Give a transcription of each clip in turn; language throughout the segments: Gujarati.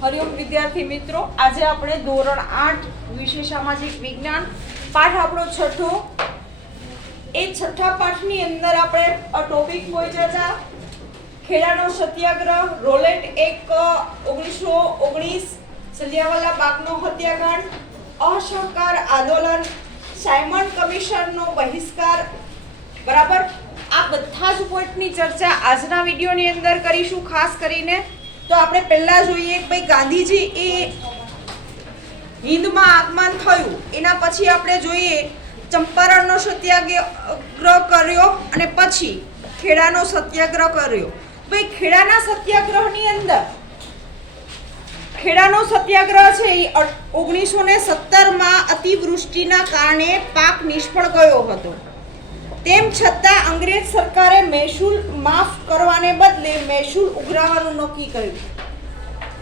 હરિઓમ વિદ્યાર્થી મિત્રો, આજે આપણે ધોરણ 8 વિષય સામાજિક વિજ્ઞાન પાઠ આપણો છઠ્ઠો. એ છઠ્ઠા પાઠની અંદર આપણે ટોપિક પહોંચ્યા હતા ખેડાનો સત્યાગ્રહ, રોલેટ એક્ટ 1919, જલિયાવાલા બાગનો હત્યાકાંડ, અસહકાર આંદોલન, સાયમન કમિશનનો બહિષ્કાર. બરાબર, આ બધા જ પોઈન્ટની ચર્ચા આજના વિડીયોની અંદર કરીશું. ખાસ કરીને તો આપણે પહેલા જોઈએ કે ભાઈ ગાંધીજી એ હિંદમાં આગમન થયું, એના પછી આપણે જોઈએ ચંપારણનો સત્યાગ્રહ કર્યો અને પછી ખેડાનો સત્યાગ્રહ કર્યો. ભાઈ ખેડાના સત્યાગ્રહની અંદર ખેડાનો સત્યાગ્રહ છે એ 1917માં અતિવૃષ્ટિના કારણે પાક નિષ્ફળ ગયો હતો. તેમ છતાં અંગ્રેજ સરકારે મહેસૂલ માફ કરવાને બદલે મહેસૂલ ઉઘરાવવાનું નક્કી કર્યું.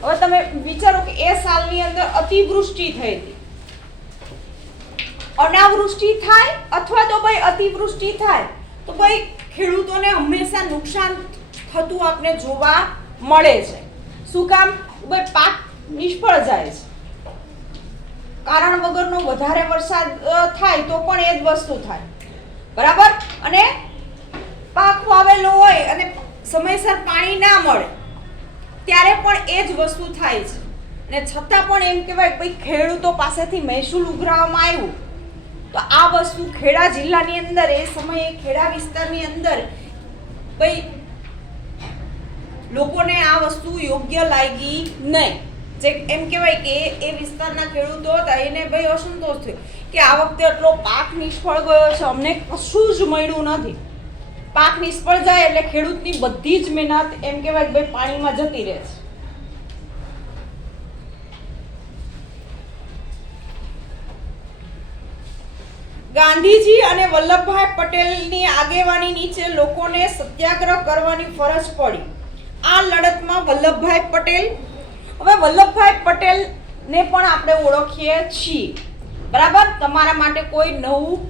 હવે તમે વિચારો કે એ સાલની અંદર અતિવૃષ્ટિ થઈ હતી. અનાવૃષ્ટિ થાય અથવા તો ભાઈ અતિવૃષ્ટિ થાય તો ભાઈ ખેડૂતોને હંમેશા નુકસાન થતું આપણે જોવા મળે છે. શું કામ? ભાઈ પાક નિષ્ફળ જાય છે. કારણ વગરનો વધારે વરસાદ થાય તો પણ એ જ વસ્તુ થાય. બરાબર, અને પાક વાવેલો હોય અને સમયસર પાણી ના મળે ત્યારે પણ એ જ વસ્તુ થાય છે. અને છતાં પણ એમ કહેવાય ભાઈ ખેડૂતો પાસેથી મહેસૂલ ઉઘરાવવામાં આવ્યું. તો આ વસ્તુ ખેડા જિલ્લાની અંદર એ સમયે ખેડા વિસ્તારની અંદર ભાઈ લોકોને આ વસ્તુ યોગ્ય લાગી નહીં. જે એમ કહેવાય કે એ વિસ્તારના ખેડૂતો હતા એને ભાઈ અસંતોષ થયો કે આ વખતે એટલો પાક નિષ્ફળ ગયો છે, અમને કશું જ મળ્યું નથી. પાક નિષ્ફળ જાય એટલે ખેડૂતની બધી જ મહેનત એમ કહેવાય કે ભાઈ પાણીમાં જતી રહે છે. ગાંધીજી અને વલ્લભભાઈ પટેલની આગેવાની નીચે લોકોને સત્યાગ્રહ કરવાની ફરજ પડી. આ લડતમાં વલ્લભભાઈ પટેલ, હવે વલ્લભભાઈ પટેલને પણ આપણે ઓળખીએ છીએ. બરાબર, તમારા માટે કોઈ નવું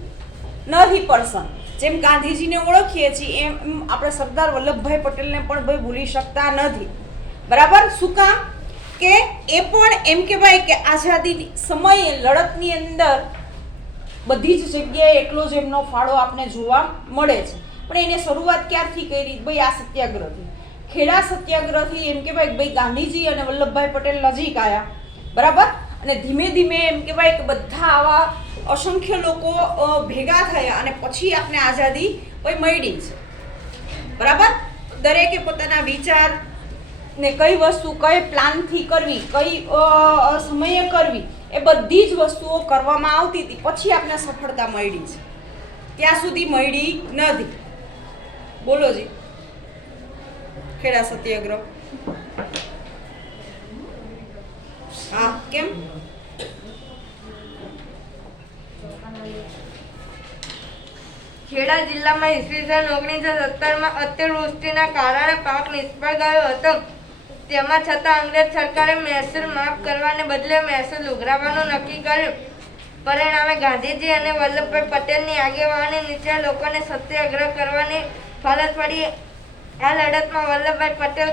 નથી પર્સન. જેમ ગાંધીજીને ઓળખીએ છીએ એમ આપણે સરદાર વલ્લભભાઈ પટેલને પણ ભાઈ ભૂલી શકતા નથી. બરાબર, શું કામ કે એ પણ એમ કહેવાય કે આઝાદી સમયે લડતની અંદર બધી જ જગ્યાએ એટલો જ એમનો ફાળો આપને જોવા મળે છે. પણ એને શરૂઆત ક્યારથી કરી? ભાઈ આ સત્યાગ્રહથી, ખેડા સત્યાગ્રહથી. એમ કહેવાય કે ભાઈ ગાંધીજી અને વલ્લભભાઈ પટેલ નજીક આવ્યા. બરાબર, અને ધીમે ધીમે એમ કહેવાય કે બધા આવા અસંખ્ય લોકો ભેગા થયા અને પછી આપણે આઝાદી ભાઈ મળી છે. બરાબર, દરેકે પોતાના વિચાર ને કઈ વસ્તુ કઈ પ્લાનથી કરવી, કઈ સમયે કરવી, એ બધી જ વસ્તુઓ કરવામાં આવતી હતી. પછી આપણે સફળતા મળી છે, ત્યાં સુધી મળી નથી. બોલો જી, ખેડા સત્યાગ્રહ. હા, કેમ? ખેડા જિલ્લામાં ઈસવીસન 1917માં અતિવૃષ્ટિના કારણે પાક નિષ્ફળ ગયો હતો. તેમાં છતાં અંગ્રેજ સરકારે મહેસૂલ માફ કરવાને બદલે મહેસૂલ ઉઘરાવવાનું નક્કી કર્યું. પરિણામે ગાંધીજી અને વલ્લભભાઈ પટેલની આગેવાની નીચે લોકોને સત્યાગ્રહ કરવાની ફરજ પડી. આ લડતમાં વલ્લભભાઈ પટેલ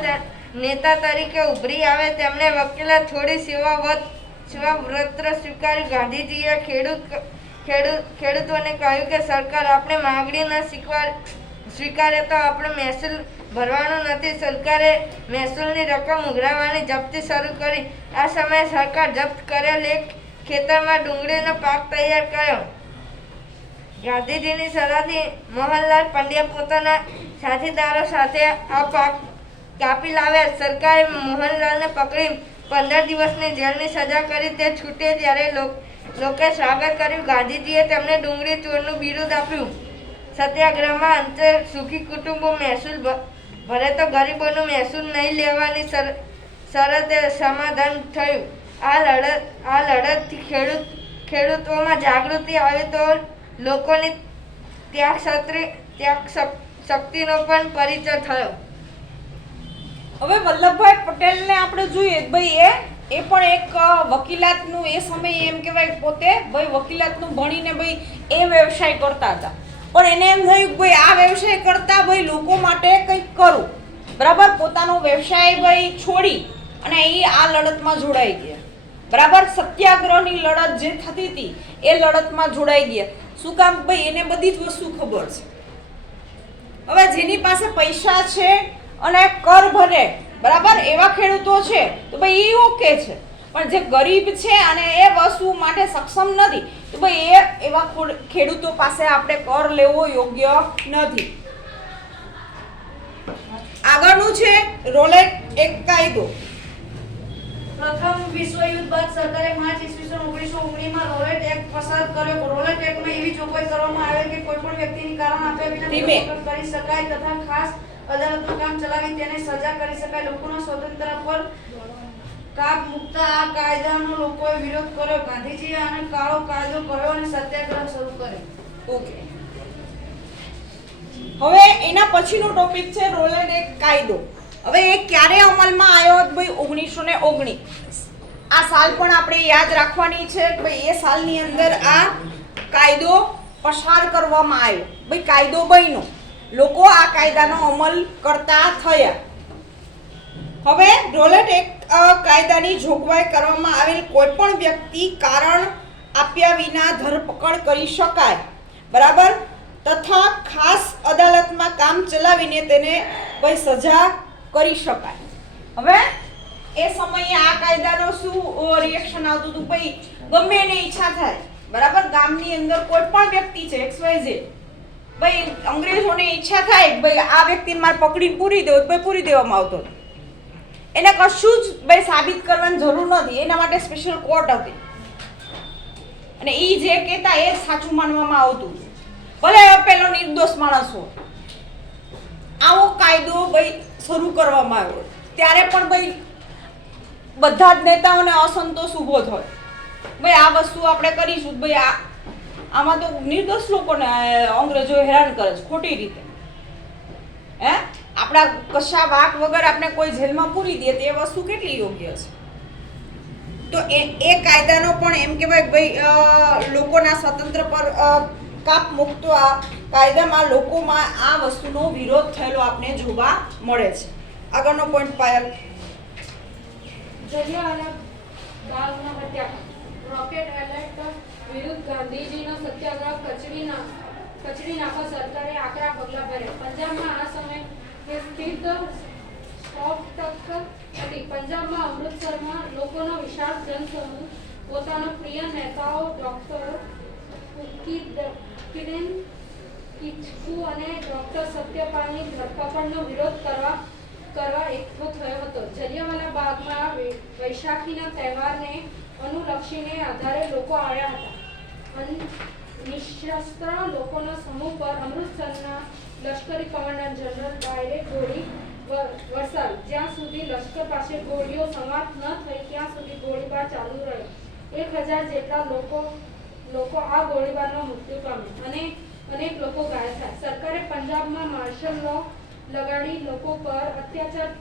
નેતા તરીકે ઉભરી આવે. તેમણે વકીલાત છોડી સેવા વ્રત સ્વીકાર્યું. ગાંધીજીએ ખેડૂતોને કહ્યું કે સરકાર આપણે માંગણી ન સ્વીકારે તો આપણે મહેસૂલ ભરવાનું નથી. સરકારે મહેસૂલની રકમ ઉઘરાવવાની જપ્તી શરૂ કરી. આ સમયે સરકાર જપ્ત કરેલ એક ખેતરમાં ડુંગળીનો પાક તૈયાર કર્યો. ગાંધીજીની સલાહથી મોહનલાલ પંડ્યા પોતાના સાથીદારો સાથે આ પાક કાપી લાવ્યા. સરકારે મોહનલાલને પકડી 15 દિવસની જેલની સજા કરી. તે છૂટે ત્યારે લોકોએ સ્વાગત કર્યું. ગાંધીજીએ તેમને ડુંગળી ચોરનું બિરુદ આપ્યું. સત્યાગ્રહમાં અંતે સુખી કુટુંબો મહેસૂલ ભરે તો ગરીબોનું મહેસૂલ નહીં લેવાની શરતે સમાધાન થયું. આ લડતથી ખેડૂતોમાં જાગૃતિ આવી તો લોકોની ત્યાગ શક્તિનો પણ પરિચય થયો. હવે વલ્લભભાઈ પટેલને આપણે જોઈએ ભાઈ એ પણ એક વકીલાતનું એ સમયે એમ કહેવાય પોતે ભાઈ વકીલાતનું ભણીને ભાઈ એ વ્યવસાય કરતા હતા. પણ એને એમ થયું કે ભાઈ આ વ્યવસાય કરતા ભાઈ લોકો માટે કંઈક કરું. બરાબર, પોતાનો વ્યવસાય ભાઈ છોડી અને એ આ લડતમાં જોડાઈ ગયા. બરાબર, સત્યાગ્રહની લડત જે થતી હતી એ લડતમાં જોડાઈ ગયા. શું કામ? ભાઈ એને બધી જ વસ્તુ ખબર છે. હવે જેની પાસે પૈસા છે અને કર ભરે, બરાબર, એવા ખેડૂતો છે તો ભાઈ એ ઓકે છે. પણ જે ગરીબ છે અને એ વસ્તુ માટે સક્ષમ નથી તો ભાઈ એવા ખેડૂતો પાસે આપણે કર લેવો યોગ્ય નથી. આગળનું છે રોલેટ એક્ટ કાયદો. પ્રથમ વિશ્વયુદ્ધ બાદ સરકારે માર્ચ ઈસવીસન 1919 માં રોલેટ એક્ટ પસાર કર્યો. રોલેટ એક્ટમાં એવી જોગવાઈ કરવામાં આવે કે કોઈ પણ વ્યક્તિની કારણ આપ્યા વિના વિરોધ કરી શકાય તથા ખાસ અદાલતનું કામ ચલાવી તેને સજા કરી શકાય. લોકોના સ્વતંત્ર પર કાપ મુકતા આ કાયદાનો લોકોએ વિરોધ કર્યો. ગાંધીજીએ આને કાળો કાયદો કહ્યો અને સત્યાગ્રહ શરૂ કર્યો. ઓકે, હવે એના પછીનો ટોપિક છે રોલેટ એક્ટ કાયદો. હવે એ ક્યારે અમલમાં આવ્યો? ભાઈ 1919. આ સાલ પણ આપણે યાદ રાખવાની છે કે ભાઈ એ સાલની અંદર આ કાયદો પસાર કરવામાં આવ્યો. ભાઈ કાયદો બન્યો, લોકો આ કાયદાનો અમલ કરતા થયા. હવે રોલેટ એક્ટ કાયદાની જોગવાઈ કરવામાં આવેલ કોઈ પણ વ્યક્તિ કારણ આપ્યા વિના ધરપકડ કરી શકાય, બરાબર, તથા ખાસ અદાલતમાં કામ ચલાવીને તેને ભાઈ સજા કરી શકાય. હવે એ સમયે આ કાયદાનો શું રિએક્શન આવતું હતું? ભાઈ ગમે એને ઈચ્છા થાય, બરાબર, ગામની અંદર કોઈ પણ વ્યક્તિ છે XYZ, ભાઈ અંગ્રેજોને ઈચ્છા થાય ભાઈ આ વ્યક્તિને મારે પકડીને પૂરી દેવો, ભાઈ પૂરી દેવામાં આવતો હતો. એને કશું જ ભાઈ સાબિત કરવાની જરૂર નથી. એના માટે સ્પેશિયલ કોર્ટ હતી અને એ જે કહેતા એ સાચું માનવામાં આવતું. ભલે પેલો નિર્દોષ માણસ હોય. આવો કાયદો ભાઈ શરૂ કરવામાં આવ્યો. ત્યારે પણ ભાઈ બધા જ નેતાઓને અસંતોષ ઊભો થયો. ભાઈ આ વસ્તુ આપણે કરીશું, ભાઈ આમાં તો નિર્દોષ લોકોને અંગ્રેજો હેરાન કરે છે ખોટી રીતે. આપણા કશા વાક વગર આપણે કોઈ જેલમાં પૂરી દે તો એ વસ્તુ કેટલી યોગ્ય છે? તો એ કાયદાનો પણ એમ કહેવાય ભાઈ લોકોના સ્વતંત્ર પર કાપ મૂકતો આ કાયદામાં લોકોમાં આ વસ્તુનો વિરોધ થયેલો આપણે જોવા મળે છે. આગળનો પોઈન્ટ પાયલ. જલિયાવાલા બાગના હત્યાકાંડ. રોકેટ એલર્ટ વિરુદ્ધ ગાંધીજીનો સત્યાગ્રહ કચડી નાખવા સરકારે આકરા પગલાં ભર્યા. પંજાબમાં આ સમયે સ્થિત સ્ટોપ હતી. પંજાબમાં અમૃતસરમાં લોકોનો વિશાળ જનસમૂહ પોતાના પ્રિય નેતાઓ ડોક્ટર કિરણ કિચકુ અને ડોક્ટર સત્યપાલની ધરપકડનો વિરોધ કરવા એકઠો થયો હતો. જલિયાવાલા બાગમાં વૈશાખીના તહેવારને અનુલક્ષીને આધારે લોકો આવ્યા હતા. નિશસ્ત્ર લોકોના સમૂહ પર અમૃતસરના લશ્કરી કમાન્ડર જનરલ ડાયરે ગોળી વરસાવી. જ્યાં સુધી લશ્કર પાસે ગોળીઓ સમાપ્ત ન થઈ ત્યાં સુધી ગોળીબાર ચાલુ રહ્યો. 1000 જેટલા લોકો આ ગોળીબારમાં મૃત્યુ પામ્યા અને અનેક લોકો ઘાયલ થયા. સરકારે પંજાબમાં માર્શલ લો લગાડી લોકો પર અત્યાચાર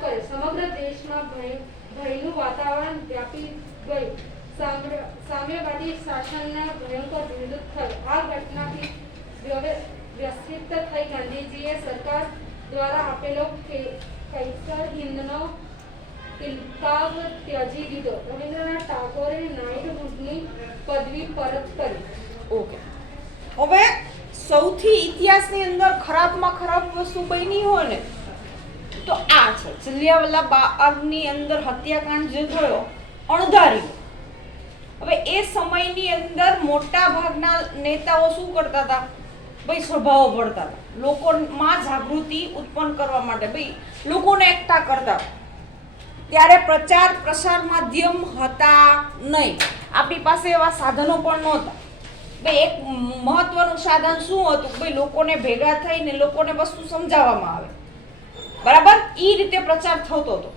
કર્યો. સમગ્ર દેશમાં ભયનું વાતાવરણ વ્યાપી ગયું. સામ્યવાદી શાસનના ભયંકર વિરોધ થયો. આ ઘટનાથી વ્યસ્ત થઈ ગાંધીજીએ સરકાર દ્વારા આપેલો કૈસર હિંદનો ઇલ્કાબ ત્યજી દીધો. રવિન્દ્રનાથ ટાગોરે નાઇટહુડની પદવી પરત કરી. ઓકે, હવે સૌથી ઇતિહાસની અંદર ખરાબમાં ખરાબ વસ્તુ બની હોય ને તો આ છે જલિયાવાલા બાગની અંદર હત્યાકાંડ જે થયો અણધાર્યો. હવે એ સમયની અંદર મોટા ભાગના નેતાઓ શું કરતા હતા? ભાઈ સભાઓ ભરતા હતા, લોકોમાં જાગૃતિ ઉત્પન્ન કરવા માટે, ભાઈ લોકોને એકઠા કરતા. ત્યારે પ્રચાર પ્રસાર માધ્યમ હતા નહીં, આપણી પાસે એવા સાધનો પણ નહોતા. ભાઈ એક મહત્વનું સાધન શું હતું? ભાઈ લોકોને ભેગા થઈને લોકોને વસ્તુ સમજાવવામાં આવે, બરાબર, એ રીતે પ્રચાર થતો હતો.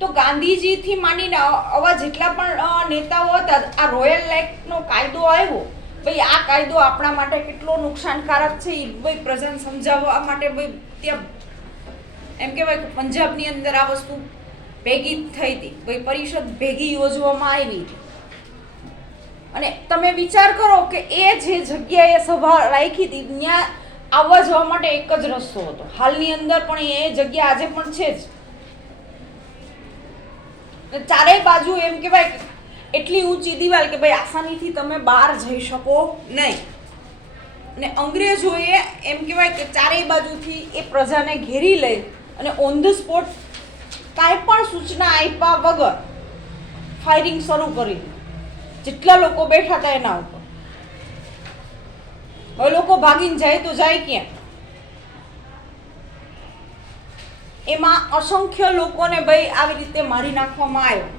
તો ગાંધીજીથી માંડીને આવા જેટલા પણ નેતાઓ હતા, આ રોયલ એક્ટનો કાયદો આવ્યો. ભાઈ આ કાયદો આપણા માટે કેટલો નુકસાનકારક છે એ ભાઈ પ્રજાને સમજાવવા માટે ભાઈ ત્યાં એમ કહેવાય કે પંજાબની અંદર આ વસ્તુ ભેગી થઈ હતી. ભાઈ પરિષદ ભેગી યોજવામાં આવી હતી. અને તમે વિચાર કરો કે એ જે જગ્યાએ સભા રાખી હતી ત્યાં આવવા જવા માટે એક જ રસ્તો હતો. હાલની અંદર પણ એ જગ્યા આજે પણ છે જ. ચારેય બાજુ એમ કહેવાય કે એટલી ઊંચી દિવાલ કે ભાઈ આસાનીથી તમે બહાર જઈ શકો નહીં. અને અંગ્રેજોએ એમ કહેવાય કે ચારેય બાજુથી એ પ્રજાને ઘેરી લઈ અને ઓન ધ સ્પોટ કાંઈ પણ સૂચના આપ્યા વગર ફાયરિંગ શરૂ કરી દીધું જેટલા લોકો બેઠા હતા એના ઉપર. હવે લોકો ભાગીને જાય તો જાય ક્યાં? એમાં અસંખ્ય લોકોને ભાઈ આવી રીતે મારી નાખવામાં આવ્યો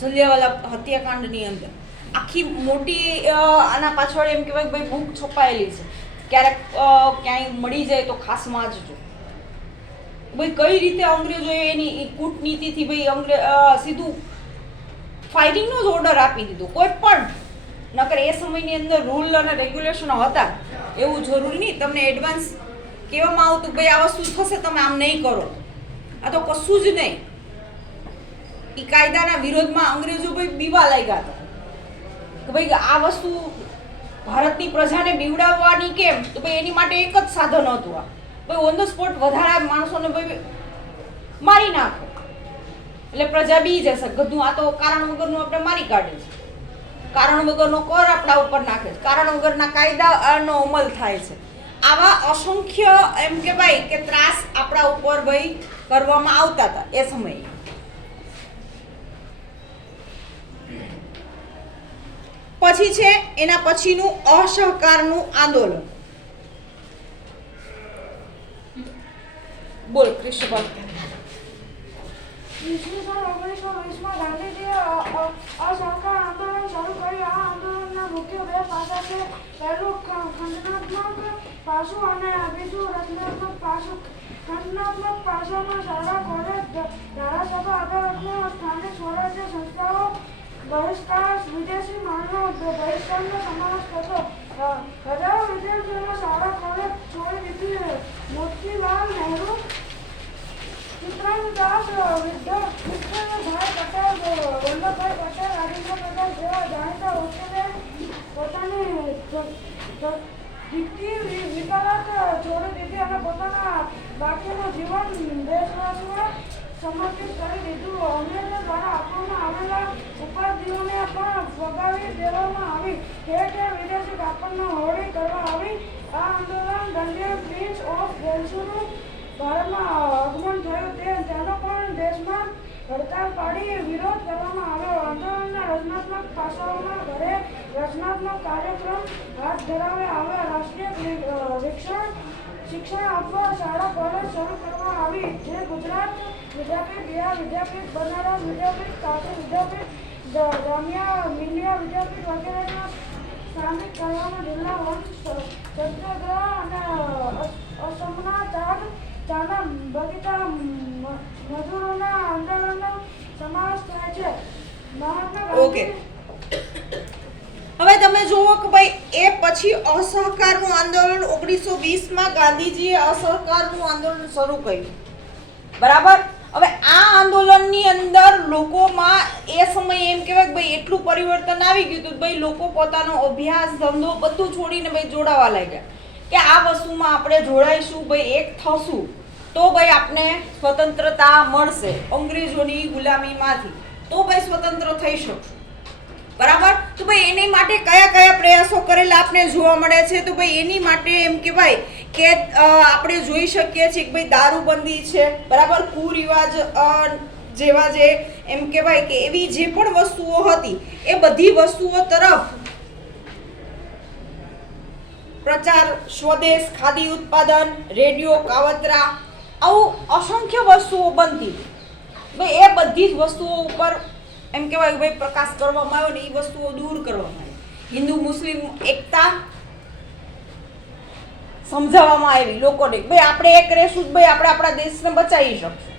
જલિયાવાલા હત્યાકાંડની અંદર. આખી મોટી આના પાછળ એમ કહેવાય ભાઈ બુક છપાયેલી છે, ક્યારેક ક્યાંય મળી જાય તો ખાસ વાંચજો ભાઈ કઈ રીતે અંગ્રેજોએ એની કૂટનીતિથી ભાઈ સીધું ફાયરિંગનો જ ઓર્ડર આપી દીધો. કોઈ પણ નકર એ સમયની અંદર રૂલ અને રેગ્યુલેશન હતા એવું જરૂરી નહીં. તમને એડવાન્સ કહેવામાં આવતું ભાઈ આ વસ્તુ થશે તમે આમ નહીં કરો, આ તો કશું જ નહીં. એ કાયદાના વિરોધમાં અંગ્રેજો ભાઈ બીવા લાગ્યા હતા કે ભાઈ આ વસ્તુ ભારતની પ્રજાને બીવડાવવાની કેમ, તો ભાઈ એની માટે એક જ સાધન હતું આ ભાઈ ઓન ધ સ્પોટ વધારે માણસોને ભાઈ મારી નાખો એટલે પ્રજા બી જશે ગધું આ તો કારણ વગરનું આપણે મારી કાઢે છે, કારણ વગરનો કર આપણા ઉપર નાખે છે, કારણ વગરના કાયદાનો અમલ થાય છે. આવા અસંખ્ય એમ કે ભાઈ કે ત્રાસ આપણા ઉપર ભાઈ કરવામાં આવતા હતા એ સમયે. પછી છે એના પછીનું અસહકારનું આંદોલન. બોલ કૃષ્ણ. ઈસવીસન 1920માં ગાંધીજીએ અસહકાર આંદોલન શરૂ કર્યું. આ આંદોલનના મુખ્ય બે પાસા છે. પહેલું ખંડનાત્મક પાસું અને બીજું રચનાત્મક પાસું. ખંડનાત્મક પાસામાં શાળા, કોલેજ, ધારાસભા, અદાલતો, સ્થાનિક સ્વરાજ્ય સંસ્થાઓ, બહિષ્કાર, વિદેશી માલનો બહિષ્કારનો સમાવેશ થતો. હજારો વિદ્યાર્થીઓને શાળા, કોલેજ છોડી દીધી. મોતીલાલ નહેરુ, ચિત્રંગદાસ, વિઠ્ઠલભાઈ પટેલ, વલ્લભભાઈ પટેલ, રાજેન્દ્ર પટેલ જેવા જાણીતા વકીલે પોતાની દીકરી વિકલાત છોડી દીધી અને પોતાના બાકીનું જીવન દેશવાસીઓને સમર્પિત કરી દીધું. અંગ્રેજો દ્વારા આપવામાં આવેલા ઉપાધિઓને પણ ફગાવી દેવામાં આવી. ઠેર ઠેર વિદેશી કાપડની હોળી કરવા આવી. આ આંદોલન દરમિયાન પ્રિન્સ ઓફ વેલ્સનું ભારતમાં આગમન થયું. તેનો પણ દેશમાં હડતાલ પાડી વિરોધ કરવામાં આવ્યો. આંદોલનના રચનાત્મક પાસાઓમાં ઘરે રચનાત્મક કાર્યક્રમ હાથ ધરાવ્યા આવ્યા. રાષ્ટ્રીય શિક્ષણ આપવા શાળા, કોલેજ શરૂ કરવામાં આવી. જે ગુજરાત વિદ્યાપીઠ, બિહાર વિદ્યાપીઠ, બનારસ વિદ્યાપીઠ, કાશી વિદ્યાપીઠ, જામિયા મિલિયા વિદ્યાપીઠ વગેરેના સ્થાપિત કરવામાં જિલ્લા વંશ સત્યાગ્રહ અને અસમના ચાના બગીચા મજૂરોના આંદોલનનો સમાવેશ થાય છે. મહાત્મા ઓકે, હવે તમે જુઓ કે ભાઈ એ પછી અસહકારનું આંદોલન 1920માં ગાંધીજીએ અસહકારનું આંદોલન શરૂ કર્યું. બરાબર. હવે આ આંદોલનની અંદર લોકોમાં એ સમયે એમ કહેવાય કે ભાઈ એટલું પરિવર્તન આવી ગયું હતું ભાઈ લોકો પોતાનો અભ્યાસ, ધંધો બધું છોડીને ભાઈ જોડાવા લાગ્યા કે આ વસ્તુમાં આપણે જોડાઈશું, ભાઈ એક થશું તો ભાઈ આપણે સ્વતંત્રતા મળશે અંગ્રેજોની ગુલામીમાંથી, તો ભાઈ સ્વતંત્ર થઈ શકશું. બરાબર. તો ભાઈ એની માટે કયા કયા પ્રયાસો કરેલા આપણે જોવા મળે છે? તો ભાઈ એની માટે એમ કહેવાય કે આપણે જોઈ શકીએ છીએ કે ભાઈ દારૂબંધી છે, બરાબર, કુરિવાજ જેવા જે એમ કહેવાય કે એવી જે પણ વસ્તુઓ હતી એ બધી વસ્તુઓ તરફ પ્રચાર, સ્વદેશ, ખાદી ઉત્પાદન, રેડિયો, કાવતરા, આવું અસંખ્ય વસ્તુઓ બનતી. ભાઈ એ બધી જ વસ્તુઓ ઉપર એમ કહેવાય કે ભાઈ પ્રકાશ કરવામાં આવ્યો ને એ વસ્તુઓ દૂર કરવામાં આવી. હિન્દુ મુસ્લિમ એકતા સમજાવવામાં આવી લોકોને. ભાઈ આપણે એક રહેશું જ, ભાઈ આપણે આપણા દેશને બચાવી શકશું.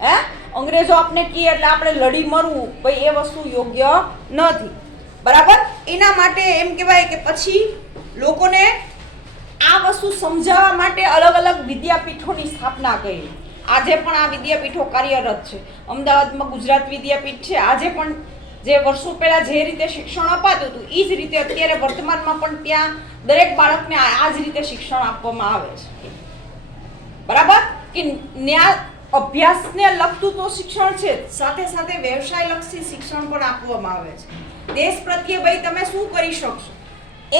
હે, અંગ્રેજો આપણે કહે એટલે આપણે લડી મરવું, ભાઈ એ વસ્તુ યોગ્ય નથી. બરાબર. એના માટે એમ કહેવાય કે પછી લોકોને આ વસ્તુ સમજાવવા માટે અલગ અલગ વિદ્યાપીઠોની સ્થાપના કરી. આજે પણ આ વિદ્યાપીઠો કાર્યરત છે. અમદાવાદમાં ગુજરાત વિદ્યાપીઠ છે. આજે પણ જે વર્ષો પહેલા જે રીતે શિક્ષણ અપાતું હતું એ જ રીતે અત્યારે વર્તમાનમાં પણ ત્યાં દરેક બાળકને આ જ રીતે શિક્ષણ આપવામાં આવે છે. બરાબર. કે અભ્યાસને લગતું તો શિક્ષણ છે જ, સાથે સાથે વ્યવસાયલક્ષી શિક્ષણ પણ આપવામાં આવે છે. દેશ પ્રત્યે ભાઈ તમે શું કરી શકશો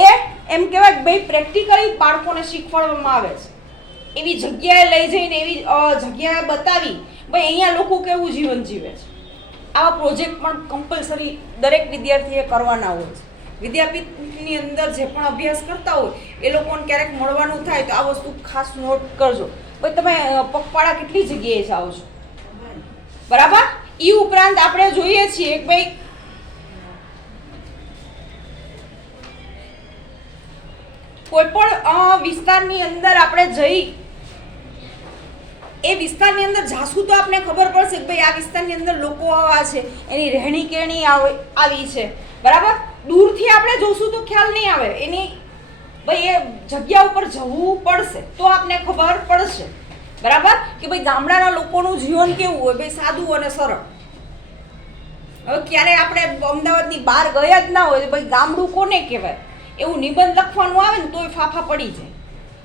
એ એમ કહેવાય કે ભાઈ પ્રેક્ટિકલી બાળકોને શીખવાડવામાં આવે છે. એવી જગ્યાએ લઈ જઈને એવી જગ્યાએ બતાવી ભાઈ અહીંયા લોકો કેવું જીવન જીવે છે. આવા પ્રોજેક્ટ પણ કમ્પલસરી દરેક વિદ્યાર્થીએ કરવાના હોય છે. વિદ્યાપીઠની અંદર જે પણ અભ્યાસ કરતા હોય એ લોકોને ક્યારેક મળવાનું થાય તો આ વસ્તુ ખાસ નોટ કરજો. ભાઈ તમે પગપાળા કેટલી જગ્યાએ જાઓ છો, બરાબર? એ ઉપરાંત આપણે જોઈએ છીએ કે ભાઈ કોઈ પણ વિસ્તારની અંદર આપણે જઈ એ વિસ્તારની અંદર જાશું તો આપણે ખબર પડશે કે ભાઈ આ વિસ્તારની અંદર લોકો આવા છે, એની રહેણી કહેણી આવી છે, બરાબર? દૂરથી આપણે જોશું તો ખ્યાલ નહીં આવે. એની ભાઈ એ જગ્યા ઉપર જવું પડશે તો આપને ખબર પડશે, બરાબર? કે ભાઈ ગામડાના લોકોનું જીવન કેવું હોય, ભાઈ સાદું અને સરળ. હવે ક્યારે આપણે અમદાવાદની બહાર ગયા જ ના હોય ભાઈ ગામડું કોને કહેવાય એવું નિબંધ લખવાનું આવે ને તોય ફાફા પડી જાય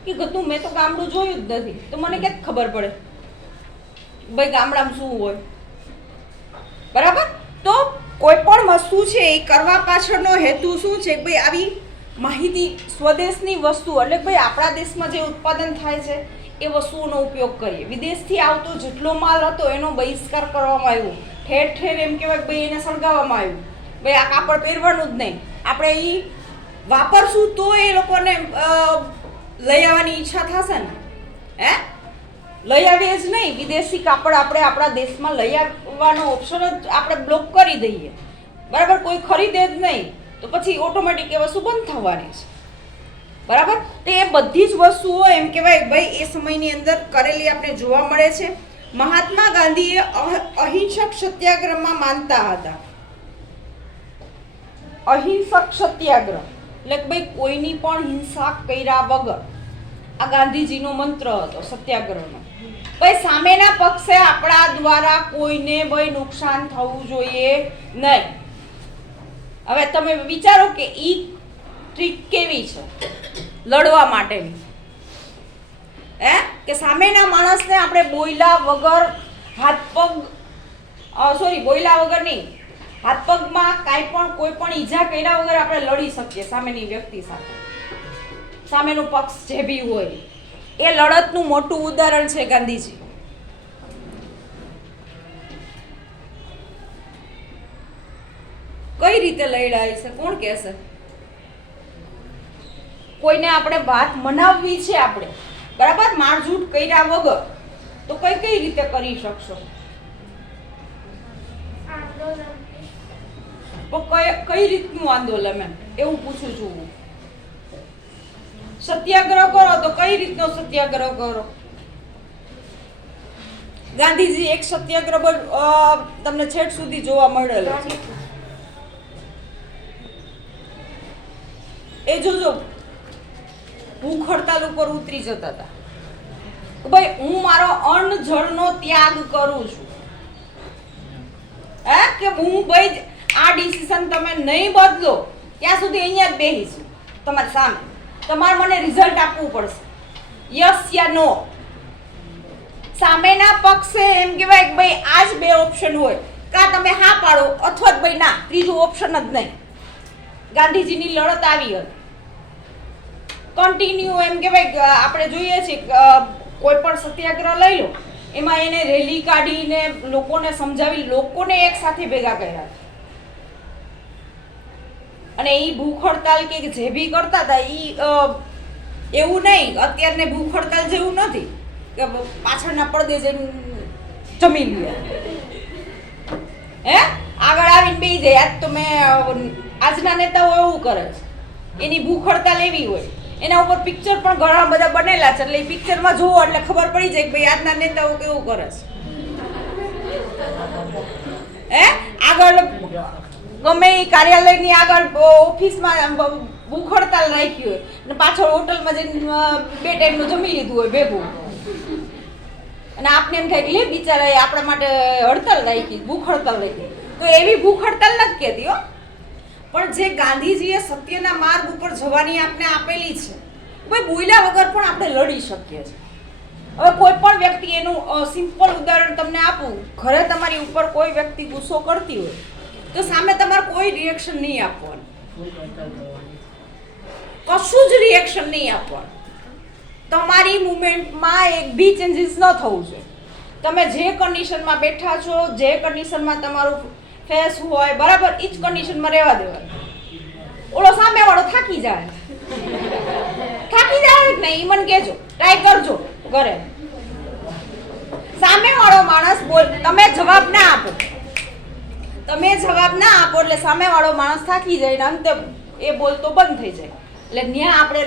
કે ગતું મેં તો ગામડું જોયું જ નથી, તો મને ક્યાંક ખબર પડે ભાઈ ગામડામાં શું હોય, બરાબર? તો કોઈ પણ વસ્તુ છે એ કરવા પાછળનો હેતુ શું છે? ભાઈ આવી માહિતી સ્વદેશની વસ્તુ એટલે ભાઈ આપણા દેશમાં જે ઉત્પાદન થાય છે એ વસ્તુઓનો ઉપયોગ કરીએ. વિદેશથી આવતો જેટલો માલ હતો એનો બહિષ્કાર કરવામાં આવ્યો. ઠેર ઠેર એમ કહેવાય ભાઈ એને સળગાવવામાં આવ્યું. ભાઈ આ કાપડ પહેરવાનું જ નહીં, આપણે એ વાપરશું તો એ લોકોને લઈ આવવાની ઈચ્છા થશે ને. હે લઈ આવીએ જ નહીં, વિદેશી કાપડ આપણે આપણા દેશમાં લઈ આવવાનો ઓપ્શન જ આપણે બ્લોક કરી દઈએ, બરાબર? કોઈ ખરીદે જ નહીં તો પછી ઓટોમેટિક એ વસ્તુ બંધ થવાની છે, બરાબર? તો એ બધી જ વસ્તુઓ એમ કહેવાય ભાઈ એ સમયની અંદર કરેલી આપણે જોવા મળે છે. મહાત્મા ગાંધીએ અહિંસક સત્યાગ્રહમાં માનતા હતા. અહિંસક સત્યાગ્રહ એટલે કે ભાઈ કોઈની પણ હિંસા કર્યા વગર આ ગાંધીજીનો મંત્ર હતો સત્યાગ્રહનો. ભાઈ સામેના પક્ષે આપણા દ્વારા કોઈને ભાઈ નુકસાન થવું જોઈએ નહીં. હવે તમે વિચારો કે ઈ ટ્રીક કેવી છે લડવા માટેની, કે સામેના માણસને આપણે બોયલા વગર બોયલા વગર નહીં, હાથ પગમાં કાંઈ પણ કોઈ પણ ઈજા કર્યા વગર આપણે લડી શકીએ સામેની વ્યક્તિ સાથે. સામેનો પક્ષ જે બી હોય એ લડતનું મોટું ઉદાહરણ છે ગાંધીજી. કઈ રીતે લડાય છે કોણ કહેશે? કોઈને આપણે વાત મનાવવી છે આપણે, બરાબર? મારઝૂટ કર્યા વગર તો કઈ રીતે કરી શકશો? કઈ રીતનું આંદોલન એમ એવું પૂછું છું હું. સત્યાગ્રહ કરો તો કઈ રીતનો સત્યાગ્રહ કરો? ગાંધીજી એક સત્યાગ્રહ તમને છેક સુધી જોવા મળેલો છે. એ જોજો ભૂખ હડતાલ ઉપર ઉતરી જતા હતા ભાઈ હું મારો અન્ન જળનો ત્યાગ કરું છું, કે હું ભાઈ આ ડિસિઝન તમે નહીં બદલો ત્યાં સુધી અહીંયા જ બેહીશું તમારી સામે. તમારે મને રિઝલ્ટ આપવું પડશે, યસ યા નો. સામેના પક્ષે એમ કહેવાય કે ભાઈ આ જ બે ઓપ્શન હોય, કાં તમે હા પાડો અથવા ભાઈ ના, ત્રીજું ઓપ્શન જ નહીં. ગાંધીજીની લડત આવી હતી કન્ટિન્યુ. એમ કહેવાય આપણે જોઈએ છીએ કોઈ પણ સત્યાગ્રહ લઈ લો એમાં એને રેલી કાઢીને લોકોને સમજાવી લોકોને એક સાથે ભેગા કર્યા. અને એ ભૂખ હડતાલ કે જે બી કરતા હતા એ એવું નહીં અત્યારને ભૂખ હડતાલ જેવું નથી કે પાછળના પડદે જઈને જમી લે, આગળ આવીને બેસી જાય. આજ તો આજના નેતાઓ એવું કરે છે, એની ભૂખ હડતાલ એવી હોય. એના ઉપર પિક્ચર પણ ઘણા બધા બનેલા છે, એટલે એ પિક્ચરમાં જોવો એટલે ખબર પડી જાય કે ભાઈ આજના નેતાઓ કેવું કરે છે. આગળ ગમે એ કાર્યાલયની આગળ ઓફિસમાં ભૂખ હડતાલ રાખી હોય અને પાછળ હોટલમાં જઈને 2 ટાઈમનું જમી લીધું હોય ભેગું, અને આપને એમ થાય કે લે બિચારા આપણા માટે હડતાલ રાખી, ભૂખ હડતાલ રાખી. તો એવી ભૂખ હડતાલ નથી કહેતી હો, પણ જે ગાંધીજીએ સત્યના માર્ગ ઉપર જવાની આપણે આપેલી છે ભાઈ બોલ્યા વગર પણ આપણે લડી શકીએ છીએ, હવે કોઈ પણ વ્યક્તિ એનું સિમ્પલ ઉદાહરણ તમને આપું, ઘરે તમારી ઉપર કોઈ વ્યક્તિ ગુસ્સો કરતી હોય તો સામે તમારે કોઈ રિએક્શન નહીં આપવાનું, કશું જ રિએક્શન નહીં આપવાનું. તમારી મુમેન્ટમાં એક બી ચેન્જીસ ન થવું જોઈએ. તમે જે કન્ડિશનમાં બેઠા છો, જે કન્ડિશનમાં તમારું ફેસ હોય, બરાબર એ જ કન્ડિશનમાં રહેવા દેવાનું. ઓલો સામેવાળો થાકી જાય જ નહીં, મને કહેજો, ટ્રાય કરજો ઘરે. સામેવાળો માણસ તમે જવાબ ના આપો, એટલે સામેવાળો માણસ થાકી જાય ને અંતે એ બોલતો બંધ થઈ જાય. એટલે ત્યાં આપણે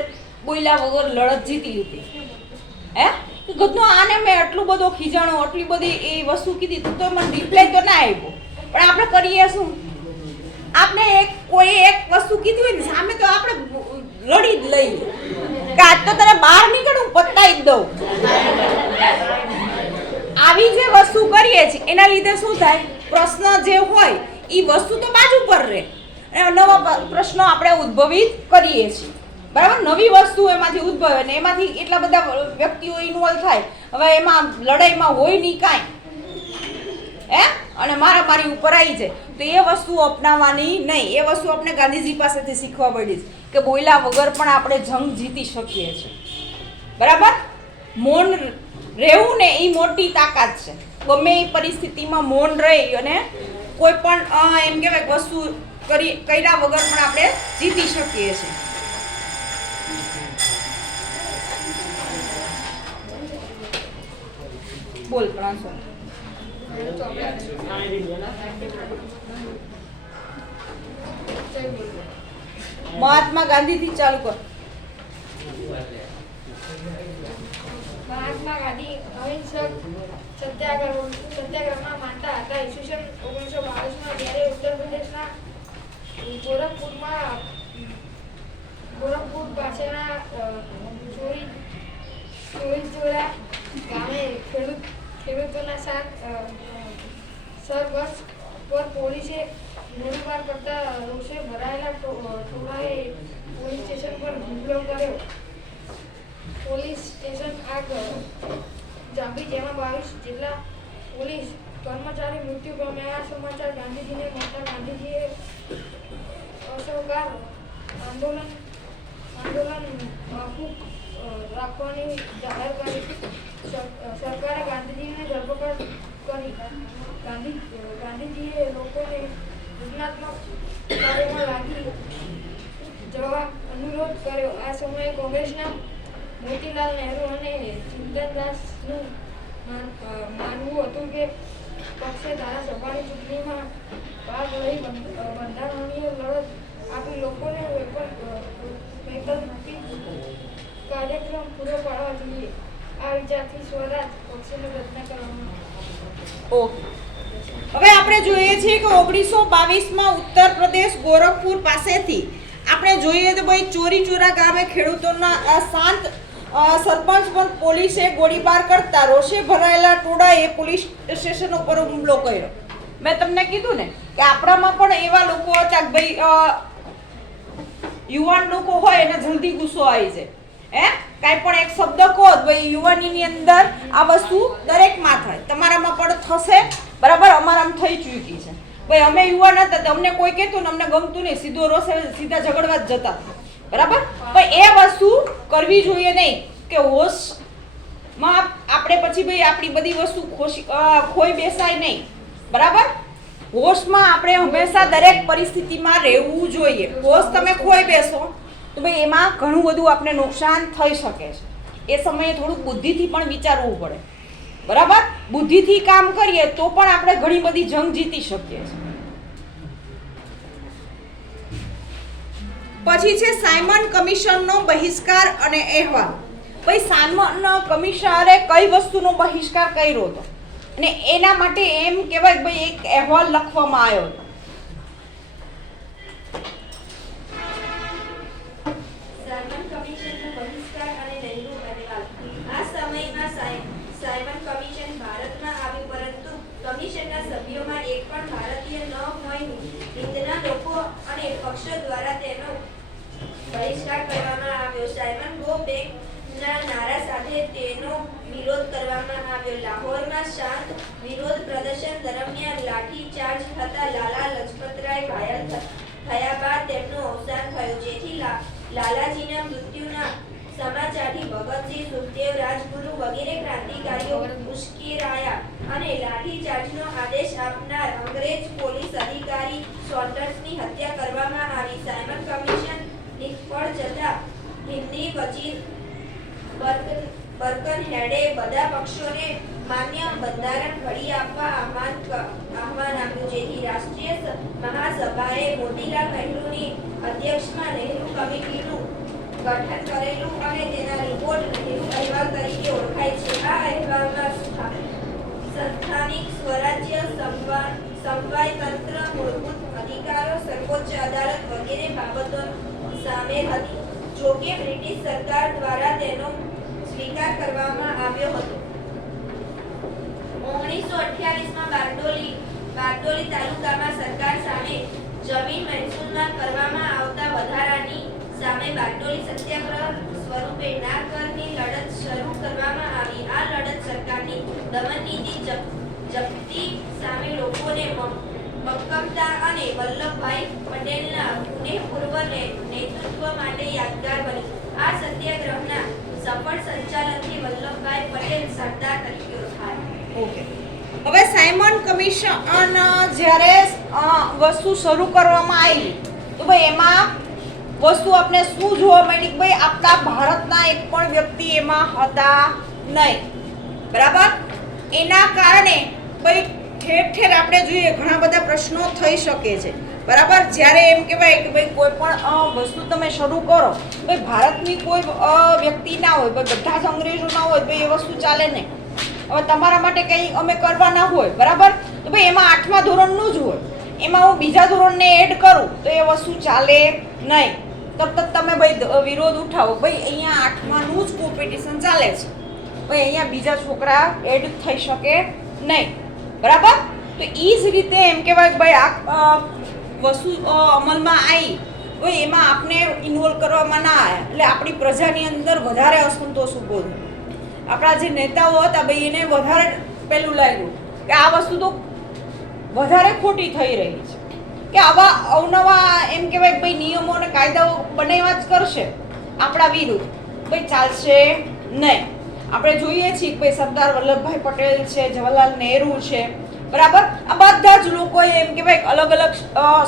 બોલ્યા વગર લડત જીતી લીધી. ગદનો આને મેં આટલું બધો ખીજાણો, આટલી બધી એ વસ્તુ કીધી તો મને રિપ્લાય તો ના આવ્યો, પણ આપણે કરીએ શું? આપણે કોઈ એક વસ્તુ કીધી હોય ને સામે તો આપણે લડી જ લઈએ કે આજ તો તને બહાર નીકળું પતાઈ જ દઉં. આવી જે વસ્તુ કરીએ છીએ એના લીધે શું થાય, પ્રશ્ન જે હોય એ વસ્તુ તો બાજુ પર રહે અને નવા પ્રશ્નો આપણે ઉદ્ભવિત કરીએ છીએ, બરાબર. નવી વસ્તુ એમાંથી ઉદ્ભવે ને એમાંથી એટલા બધા વ્યક્તિઓ ઇન્વોલ્વ થાય. હવે એમાં લડાઈમાં હોય નહીં કાંઈ, અને મારી ઉપર આવી જાય તો એ વસ્તુ અપનાવવાની નહીં. એ વસ્તુ આપણે ગાંધીજી પાસેથી શીખવા મળી છે કે બોલ્યા વગર પણ આપણે જંગ જીતી શકીએ છીએ, બરાબર. મૌન રહેવું ને એ મોટી તાકાત છે. ગમે એ પરિસ્થિતિમાં મૌન રહી અને કોઈ પણ એમ કહેવાય વસ્તુ કર્યા વગર પણ આપણે જીતી શકીએ છીએ. બોલ ત્રણસો. મહાત્મા ગાંધીથી ચાલુ કર. મહાત્મા ગાંધી અહિંસક સત્યાગ્રહમાં માનતા હતા. ઈસવીસન 1922માં જ્યારે ઉત્તર પ્રદેશના ગોરખપુર પાસેના ચોરીચોરા ગામે ખેડૂતોના સરઘસ પર પોલીસે ગોળીબાર કરતા રોષે ભરાયેલા ટોળાએ પોલીસ સ્ટેશન પર હુમલો કર્યો. પોલીસ સ્ટેશન આગ જામી, જેમાં 22 જેટલા પોલીસ કર્મચારી મૃત્યુ પામ્યા. આ સમાચાર ગાંધીજીને મળતા ગાંધીજીએ અસહકાર આંદોલન મોકૂફ રાખવાની જાહેર કરી. સરકારે ગાંધીજીને ધરપકડ કરી. ગાંધીજીએ લોકોને સૃજનાત્મક કાર્યમાં લાગી જવા અનુરોધ કર્યો. આ સમયે કોંગ્રેસના મોતીલાલ નહેરુ અને ચિંતનદાસનું માનવું હતું કે પક્ષે ધારાસભાની ચૂંટણીમાં ભાગ લઈ બંધારણીય લડત આપી લોકોને વૈકલ્પિક કાર્યક્રમ પૂરો પાડવા જોઈએ. આ વિચારથી સ્વરાજ પક્ષની રચના કરવામાં. ઓકે, હવે આપણે જોઈએ છીએ કે 1922માં ઉત્તર પ્રદેશ ગોરખપુર પાસેથી આપણે જોઈએ તો ભાઈ ચોરીચોરા ગામે ખેડૂતોના શાંત સરપંચ પણ પોલીસે ગોળીબાર કરતા રોષે ભરાયેલા ટોળાએ પોલીસ સ્ટેશન ઉપર હુમલો કર્યો. મેં તમને કીધું ને કે આપણામાં પણ એવા લોકો હતા ભાઈ યુવાન લોકો હોય એને જલ્દી ગુસ્સો આવી જાય. કાંઈ પણ એક શબ્દ કહો ભાઈ યુવાનીની અંદર આ વસ્તુ દરેકમાં થાય, તમારામાં પણ થશે, બરાબર. અમારામાં થઈ ચૂકી છે ભાઈ. અમે યુવાન હતા તો અમને કોઈ કહેતું ને અમને ગમતું નહીં, સીધો રોષે સીધા ઝઘડવા જ જતા, બરાબર. પણ એ વસ્તુ કરવી જોઈએ નહીં કે હોશમાં આપણે પછી ભાઈ આપણી બધી વસ્તુ ખોઈ બેસાય નહીં, બરાબર. હોશમાં આપણે હંમેશા દરેક પરિસ્થિતિમાં રહેવું જોઈએ. હોશ તમે ખોઈ બેસો તો ભાઈ એમાં ઘણું બધું આપણે નુકસાન થઈ શકે છે. એ સમયે થોડુંક બુદ્ધિથી પણ વિચારવું પડે, બરાબર. બુદ્ધિથી કામ કરીએ તો પણ આપણે ઘણી બધી જંગ જીતી શકીએ છીએ. પછી છે સાયમન કમિશનનો બહિષ્કાર અને અહેવાલ. ભાઈ સાયમન કમિશનરે કઈ વસ્તુનો બહિષ્કાર કર્યો હતો અને એના માટે એમ કહેવાય કે ભાઈ એક અહેવાલ લખવામાં આવ્યો હતો. સાયમન કમિશનનો બહિષ્કાર અને નહેરુ અહેવાલ. આ સમયમાં સાયમન કમિશન ભારતમાં આવ્યું, પરંતુ કમિશનના સભ્યોમાં એક પણ ભારતીય ન હોવાનું હિંદના લોકો અને પક્ષો દ્વારા તેનો બહિષ્કાર કરવામાં આવ્યો. સાયમન ગો બેકના નારા સાથે તેનો વિરોધ કરવામાં આવ્યો. લાહોરમાં શાંત વિરોધ પ્રદર્શન દરમિયાન લાઠીચાર્જ થતા લાલા લજપતરાય ઘાયલ થયા બાદ તેમનું અવસાન થયું, જેથી લાલાજીના મૃત્યુના સમાચારથી ભગતસિંહ, સુખદેવ, રાજગુરુ વગેરે ક્રાંતિકારીઓ ઉશ્કેરાયા અને લાઠીચાર્જનો આદેશ આપનાર અંગ્રેજ પોલીસ અધિકારી સોન્ડર્સની હત્યા કરવામાં આવી. સાયમન કમિશન નિષ્ફળ જતા હિન્દી વજીર બર્કનહેડે બધા પક્ષોને માન્ય બંધારણ ઘડી આપવા આહ્વાન આપ્યું, જેથી રાષ્ટ્રીય મહાસભાએ મોતીલાલ નહેરુની અધ્યક્ષમાં નહેરુ કમિટીનું ગઠન કરેલું અને તેના રિપોર્ટ નહેરુ અહેવાલ તરીકે ઓળખાય છે. આ અહેવાલમાં સ્થાનિક સ્વરાજ્ય, સમવાય તંત્ર, મૂળભૂત અધિકારો, સર્વોચ્ચ અદાલત વગેરે બાબતો સામેલ હતી. જોકે બ્રિટિશ સરકાર દ્વારા તેનો સ્વીકાર કરવામાં આવ્યો હતો. 1928માં બારડોલી તાલુકામાં સરકાર સામે જમીન મહેસૂલમાં કરવામાં આવતા વધારાની સામે બારડોલી સત્યાગ્રહ સ્વરૂપે ના કરની લડત શરૂ કરવામાં આવી. આ લડત સરકારની દમન નીતિ, જપ્તી સામે લોકોને મક્કમતા અને વલ્લભભાઈ પટેલના પુનેહપૂર્વ નેતૃત્વ માટે યાદગાર બની. આ સત્યાગ્રહના સફળ સંચાલનથી વલ્લભભાઈ પટેલ સરદાર તરીકે ઓળખાયા. ઓકે, હવે સાયમન કમિશન જ્યારે વસ્તુ શરૂ કરવામાં આવી તો ભાઈ એમાં વસ્તુ આપણે શું જોવા મળી? ભાઈ આપણા ભારતના એક પણ વ્યક્તિ એમાં હતા નહીં, બરાબર. એના કારણે ભાઈ ઠેર ઠેર આપણે જોઈએ ઘણા બધા પ્રશ્નો થઈ શકે છે, બરાબર. જ્યારે એમ કહેવાય કે ભાઈ કોઈ પણ વસ્તુ તમે શરૂ કરો, ભાઈ ભારતની કોઈ વ્યક્તિ ના હોય, ભાઈ બધા જ અંગ્રેજો ના હોય, ભાઈ એ વસ્તુ ચાલે નહીં. હવે તમારા માટે કંઈ અમે કરવાના હોય, બરાબર, તો ભાઈ એમાં 8મા ધોરણનું જ હોય, એમાં હું બીજા ધોરણને એડ કરું તો એ વસ્તુ ચાલે નહીં. તરત તમે ભાઈ વિરોધ ઉઠાવો, ભાઈ અહીંયા 8માનું જ કોમ્પિટિશન ચાલે છે, ભાઈ અહીંયા બીજા છોકરા એડ થઈ શકે નહીં, બરાબર. તો એ જ રીતે એમ કહેવાય કે ભાઈ આ વસ્તુ અમલમાં આવી, ભાઈ એમાં આપણે ઇન્વોલ્વ કરવામાં ના આવ્યા એટલે આપણી પ્રજાની અંદર વધારે અસંતોષ ઊભો થયો. આપણા જે નેતાઓ હતા ભાઈ એને વધારે પેલું લાગ્યું કે આ વસ્તુ તો વધારે ખોટી થઈ રહી છે, કે આવા અવનવા એમ કહેવાય ભાઈ નિયમો અને કાયદાઓ બનાવ્યા જ કરશે આપણા વિરુદ્ધ, ભાઈ ચાલશે નહીં. આપણે જોઈએ છીએ કે ભાઈ સરદાર વલ્લભભાઈ પટેલ છે, જવાહરલાલ નહેરુ છે, બરાબર. આ બધા જ લોકોએ એમ કહેવાય અલગ અલગ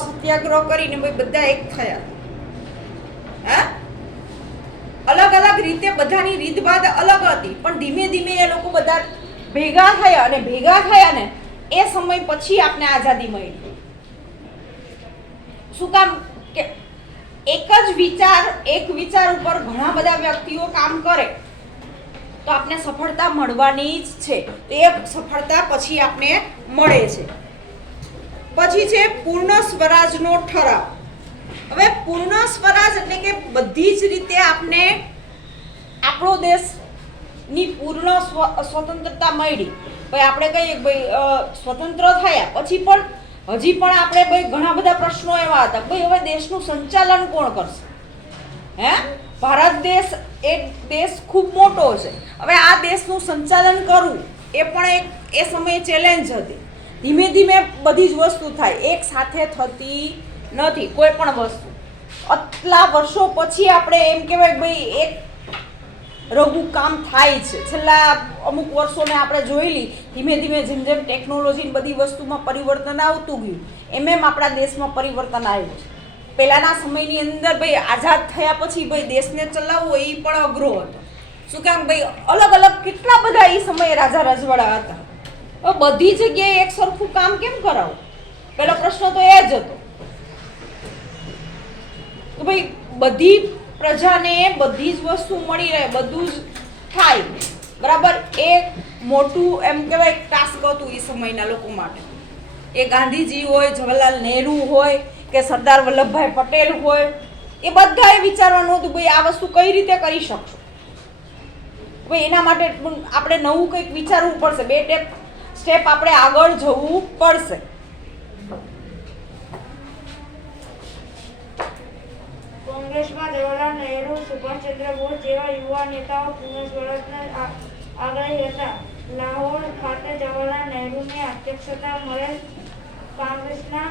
સત્યાગ્રહ કરીને ભાઈ બધા એક થયા. હા, અલગ અલગ રીતે બધાની રીતભાત અલગ હતી, પણ ધીમે ધીમે એ લોકો બધા ભેગા થયા અને ભેગા થયા ને એ સમય પછી આપણે આઝાદી મળી. શું કામ? કે એક વિચાર ઉપર ઘણા બધા વ્યક્તિઓ કામ કરે તો આપણે સફળતા મળવાની જ છે. એ સફળતા પછી આપણે મળે છે. પછી છે પૂર્ણ સ્વરાજનો ઠરાવ. હવે પૂર્ણ સ્વરાજ એટલે કે બધી જ રીતે આપણે આપણો દેશની પૂર્ણ સ્વતંત્રતા મળી. ભાઈ આપણે કહીએ ભાઈ સ્વતંત્ર થયા પછી પણ હજી પણ આપણે ભાઈ ઘણા બધા પ્રશ્નો એવા હતા, ભાઈ હવે દેશનું સંચાલન કોણ કરશે? હે, ભારત દેશ એક દેશ ખૂબ મોટો છે, હવે આ દેશનું સંચાલન કરવું એ પણ એ સમયે ચેલેન્જ હતી. ધીમે ધીમે બધી જ વસ્તુ થાય, એક સાથે થતી નથી કોઈ પણ વસ્તુ. આટલા વર્ષો પછી આપણે એમ કહેવાય ભાઈ એક રઘુ કામ થાય છે. છેલ્લા અમુક વર્ષોને આપણે જોયેલી ધીમે ધીમે જેમ જેમ ટેકનોલોજી બધી વસ્તુમાં પરિવર્તન આવતું ગયું એમ એમ આપણા દેશમાં પરિવર્તન આવ્યું છે. પહેલાંના સમયની અંદર ભાઈ આઝાદ થયા પછી ભાઈ દેશને ચલાવવો એ પણ અઘરો હતો. શું કામ? ભાઈ અલગ અલગ કેટલા બધા એ સમયે રાજા રજવાડા હતા. હવે બધી જગ્યાએ એક સરખું કામ કેમ કરાવું? પહેલો પ્રશ્ન તો એ જ હતો. તો ભાઈ બધી પ્રજાને બધી જ વસ્તુ મળી રહે, બધું જ થાય, બરાબર. એ મોટું એમ કહેવાય ટાસ્ક હતું એ સમયના લોકો માટે. એ ગાંધીજી હોય, જવાહરલાલ નહેરુ હોય કે સરદાર વલ્લભભાઈ પટેલ હોય, એ બધાએ વિચારવાનું હતું ભાઈ આ વસ્તુ કઈ રીતે કરી શકશું. ભાઈ એના માટે આપણે નવું કંઈક વિચારવું પડશે, બે સ્ટેપ આપણે આગળ જવું પડશે. કોંગ્રેસમાં જવાહરલાલ નહેરુ, સુભાષચંદ્ર બોઝ જેવા યુવા નેતાઓ પૂર્ણ સ્વરાજના આગ્રહી હતા. પંડિત જવાહરલાલ નહેરુની અધ્યક્ષતા મળેલ કોંગ્રેસના